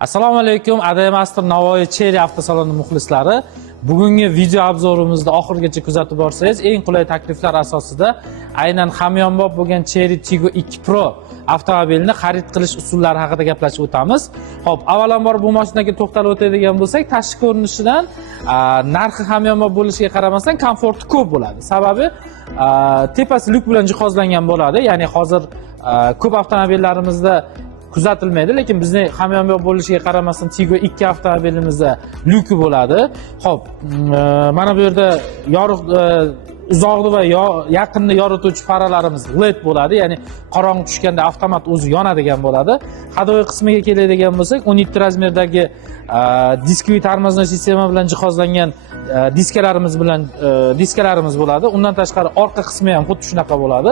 Assalomu alaykum, Adamaster Navoiy Cherry avtosaloni muxlislari. Bugungi video obzorimizni oxirigacha kuzatib borsangiz, eng qulay takliflar asosida aynan hamyonbop bo'lgan Cherry Tiggo 2 Pro avtomobilni xarid qilish usullari haqida gaplashib o'tamiz. Xo'p, avvalambor bu mashinaga to'xtalib o'tadigan bo'lsak, tashqi ko'rinishidan narxi hamyonbop bo'lishiga qaramasdan komforti ko'p bo'ladi. Sababi tepasi lyuk bilan jihozlangan bo'ladi. Ya'ni hozir ko'p avtomobillarimizda kuzatilmaydi, lekin bizning hamyonbop bo'lishiga qaramasdan Tiggo 2 avtomobilimizda lyuki bo'ladi. Xo'p, mana bu yerda yorug' uzoqni va yaqinni yorituvchi faralarimiz LED bo'ladi, ya'ni qorong'i tushganda avtomat o'zi yonadigan bo'ladi. Hadovoy qismiga keladigan bo'lsak, 17 razmerdagi diskoviy tormoznoy sistema bilan jihozlangan diskalarimiz bo'ladi. Undan tashqari orqa qismi ham xuddi shunaqa bo'ladi.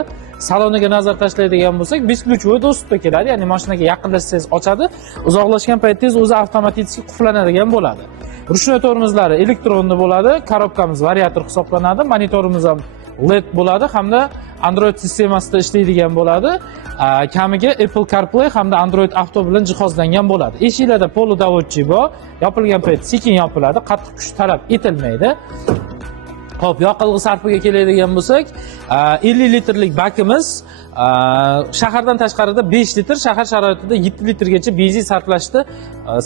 Saloniga nazar tashlaydigan bo'lsak, beshluchvoy dostupda keladi, ya'ni mashinaga yaqinlashsangiz ochadi, uzoqlashgan paytingiz o'zi avtomatik qulflanadigan bo'ladi. Ruchnoy tormozlari elektronli bo'ladi, korobkamiz variator hisoblanadi, monitorimiz ham LED bo'ladi hamda Android sistemasida ishlaydigan bo'ladi. Kamiga Apple CarPlay hamda Android Auto bilan jihozlangan bo'ladi. Eshiklarda poludavochchi bor, yopilgan payt sekin yopiladi, qattiq kuch talab etilmaydi. Xo'p, yoqilg'i sarfiga keladigan bo'lsak, 50 litrlik bakimiz shahardan tashqarida 5 litr, shahar sharoitida 7 litrgacha benzin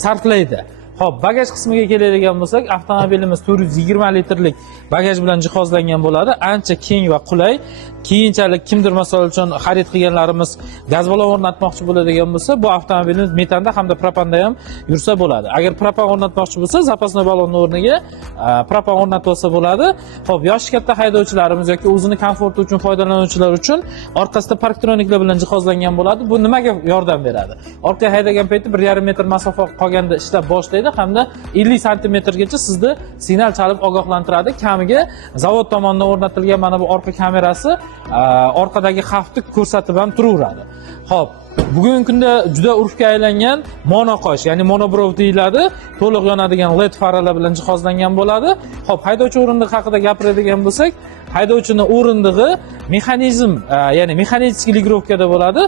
sarflaydi. Xo'p, bagaj qismiga keladigan bo'lsak, avtomobilimiz 420 litrlik bagaj bilan jihozlangan bo'ladi. Ancha keng va qulay. Keyinchalik kimdir masol uchun xarid qilganlarimiz gaz balon o'rnatmoqchi bo'ladigan bo'lsa, bu avtomobilimiz metanda hamda propanda ham yursa bo'ladi. Agar propan o'rnatmoqchi bo'lsa, zapasnoy balonni o'rniga propan o'rnatib olsa bo'ladi. Xo'p, yoshi katta haydovchilarimiz yoki o'zini komforti uchun foydalanuvchilar uchun orqasida parktroniklar bilan jihozlangan bo'ladi. Bu nimaga yordam beradi? Orqaga haydagan paytda 1,5 metr masofa qolganda ishlab boshlaydi hamda 50 santimetrgacha sizni signal chalib ogohlantiradi. Kamiga zavod tomonidan o'rnatilgan mana bu orqa kamerasi orqadagi xavfni ko'rsatib ham turaveradi. Xo'p, bugungi kunda juda urfga aylangan monoqosh, ya'ni monobrov deyiladi, to'liq yonadigan LED faralar bilan jihozlangan bo'ladi. Xo'p, haydovchi o'rindig'i haqida gapiradigan bo'lsak, haydovchining o'rindig'i mexanizm, ya'ni mexanический ligrovkada bo'ladi.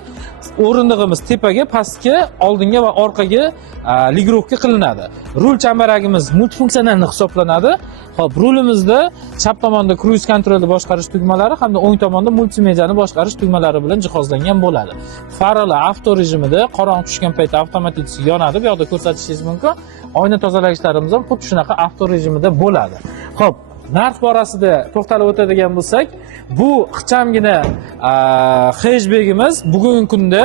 O'rindig'imiz tepaga, pastga, oldinga va orqaga ligrovka qilinadi. Rul chambaragimiz multifunktsional hisoblanadi. Xo'p, rulimizda chap tomonda cruise controlni boshqarish tugmalari hamda o'ng tomonda multimediani boshqarish tugmalari bilan jihozlangan bo'ladi. Faralar avto rejimida qorong'i tushgan paytda avtomatik yonadi. Bu yoqda ko'rsatishingiz mumkin. Oyna tozalagichlarimiz ham xuddi shunaqa avto rejimida bo'ladi. Xo'p, narx borasida to'xtalib o'tadigan bo'lsak, bu ixchamgina hatchbegimiz bugungi kunda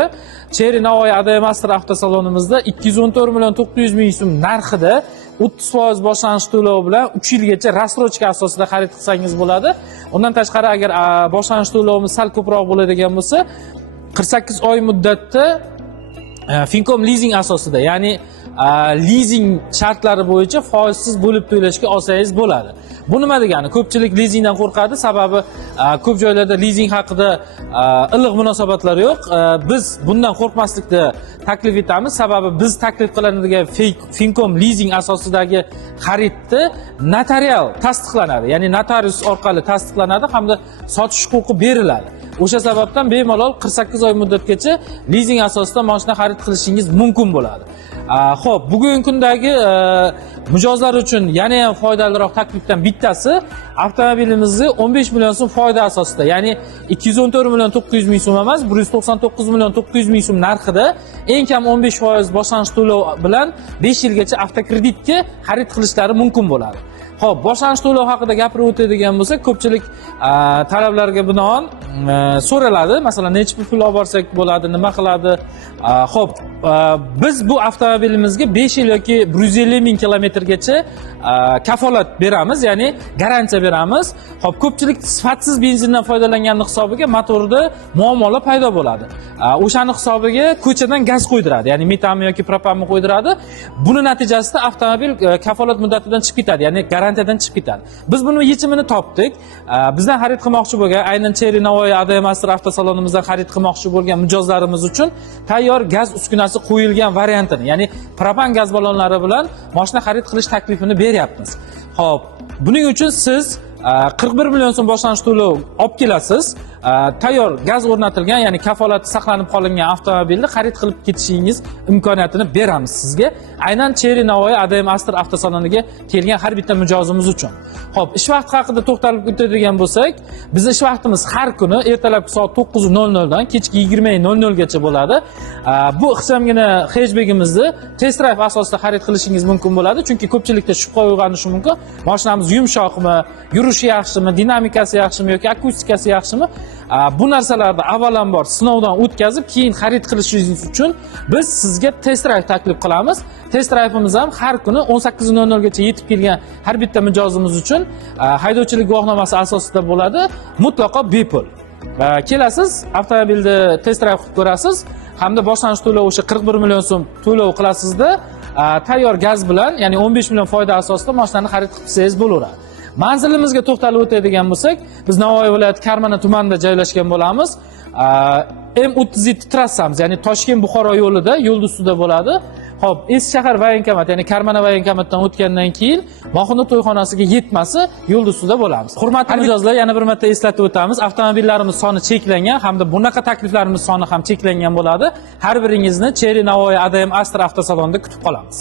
Cherry Navoiy Adamaster avtosalonimizda 214 million 900 ming so'm narxida 30% boshlanish to'lovi bilan 3 yilgacha rassrochka asosida xarid qilsangiz bo'ladi. Undan tashqari agar boshlanish to'lovimiz sal ko'proq bo'ladigan bo'lsa, 48 oy muddatda Fincom leasing asosida, ya'ni leasing shartlari bo'yicha foizsiz bo'lib to'lashga olsangiz bo'ladi. Bu nima degani? Ko'pchilik leasingdan qo'rqadi, sababi ko'p joylarda leasing haqida iliq munosabatlar yo'q. Biz bundan qo'rqmaslikni taklif etamiz, sababi biz taklif qilinadigan Fincom leasing asosidagi xaridni notarial tasdiqlanadi, ya'ni notarius orqali tasdiqlanadi hamda sotish huquqi beriladi. O'sha sababdan bemalol 48 oy muddatgacha leasing asosida mashina xarid qilishingiz mumkin bo'ladi. Xo'p, bugungi kundagi mijozlar uchun yana ham foydaliroq taklifdan bittasi, avtomobilimizni 15 million so'm foyda asosida, ya'ni 214 million 900 ming so'm emas, 199 million 900 ming so'm narxida eng kam 15% boshlanish to'lovi bilan 5 yilgacha avtokreditga xarid qilishlari mumkin bo'ladi. Xo'p, boshlanish to'lovi haqida gapirib o'tadigan bo'lsak, ko'pchilik talablarga binoan so'raladi. Masalan, necha pul olib borsak bo'ladi, nima qiladi? Xo'p, biz bu avtomobilimizga 5 yil yoki 150 ming kilometrgacha kafolat beramiz, ya'ni garantiya beramiz. Xo'p, ko'pchilik sifatsiz benzindan foydalanganning hisobiga motorda muammolar paydo bo'ladi. O'shani hisobiga ko'chadan gaz qo'ydiradi, ya'ni metanmi yoki propanni qo'ydiradi. Buni natijasida avtomobil kafolat muddatidan chiqib ketadi, ya'ni garantiyadan chiqib ketadi. Biz buni yechimini topdik. Bizdan xarid qilmoqchi bo'lgan, aynan Cherry Navoiy Adamaster avtosalonimizdan xarid qilmoqchi bo'lgan mijozlarimiz uchun tayyor gaz uskunasi qo'yilgan variantini, ya'ni propan gaz balonlari bilan mashina xarid qilish taklifini beryapmiz. Xo'p, buning uchun siz 41 million so'm boshlanish to'lov olib kelasiz. tayyor gaz o'rnatilgan, ya'ni kafolati saqlanib qolingan avtomobilni xarid qilib ketishingiz imkoniyatini beramiz sizga. Aynan Cherry Navoiy ADM Astor avtosaloniga kelgan har bitta mijozimiz uchun. Xo'p, ish vaqti haqida to'xtalib o'tadigan bo'lsak, bizning ish vaqtimiz har kuni ertalabki soat 9:00 dan kechki 20:00 gacha bo'ladi. Bu ixchamgina hatchbegimizni test drive asosida xarid qilishingiz mumkin bo'ladi, chunki ko'pchilikda shubha uyg'onishi mumkin. Mashinamiz yumshoqmi, yurishi yaxshimi, dinamikasi yaxshimi yoki akustikasi yaxshimi? Bu narsalarni avvalambor sinovdan o'tkazib, keyin xarid qilishingiz uchun biz sizga test drive taklif qilamiz. Test drive'imiz ham har kuni 18:00 gacha yetib kelgan har bitta mijozimiz uchun haydovchilik guvohnomasi asosida bo'ladi, mutlaqo bepul. Kelasiz, avtomobilni test drive qilib ko'rasiz, hamda boshlanish to'lovi o'sha 41 million so'm to'lov qilasizda, tayyor gaz bilan, ya'ni 15 million foyda asosida mashinani xarid qilsangiz bo'laveradi. Manzilimizga to'xtalib o'tadigan bo'lsak, biz Navoiy viloyati Karmana tumanida joylashgan bo'lamiz. M37 trassamiz, ya'ni Toshkent-Buxoro yo'lida, yo'l ustida bo'ladi. Xo'p, eski shahar voyenkomat, ya'ni Karmana voyenkomatdan o'tgandan keyin Moxina to'yxonasiga yetmasi yo'l ustida bo'lamiz. Hurmatli mijozlar, yana bir marta eslatib o'tamiz, avtomobillarimiz soni cheklangan hamda bunaqa takliflarimiz soni ham cheklangan bo'ladi. Har biringizni Cherry Navoiy ADM Astor avtosalonida kutib qolamiz.